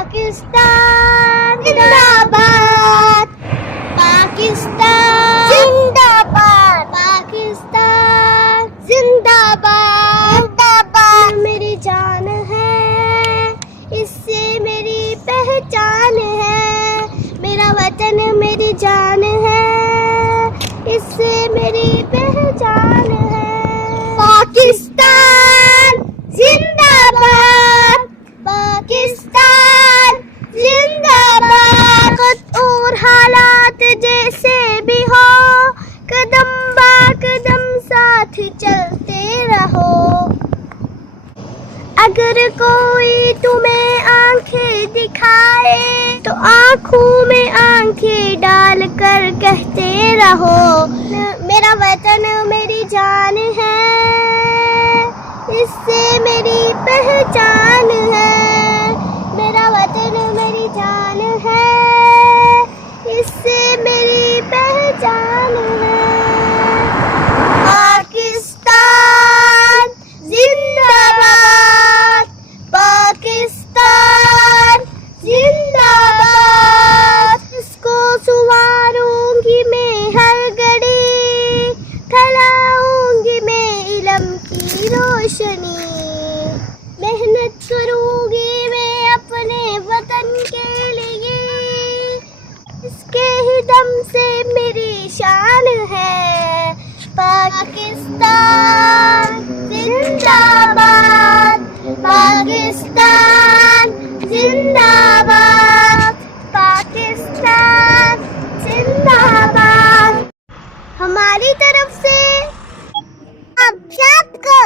पाकिस्तान जिंदाबाद, पाकिस्तान जिंदाबाद, पाकिस्तान जिंदाबाद, जिंदाबाद। मेरी जान है, इससे मेरी पहचान है। मेरा वतन मेरी जान है, इससे मेरी पहचान है। पाकिस्तान जिंदाबाद, पाकिस्तान जिंदाबाद। और हालात जैसे भी हो, कदम बा कदम साथ चलते रहो। अगर कोई तुम्हें आंखें दिखाए तो आंखों में आंखें डाल कर कहते रहो, मेरा वतन मेरी जान है, इससे मेरी पहचान है। मेरा वतन मेरी जान है, इससे मेरी पहचान है। पाकिस्तान जिंदाबाद, पाकिस्तान जिंदाबाद। इसको सुवारूंगी मैं हर घड़ी, फैलाऊंगी मैं इल्म की रोशनी। मेहनत करूंगी मैं अपने वतन के लिए, इसके ही दम से मेरी शान है। पाकिस्तान जिंदाबाद, पाकिस्तान जिंदाबाद, पाकिस्तान जिंदाबाद। हमारी तरफ से आप सबको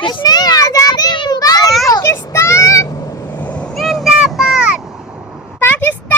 जश्न आजादी मुबारक हो। पाकिस्तान जिंदाबाद, पाकिस्तान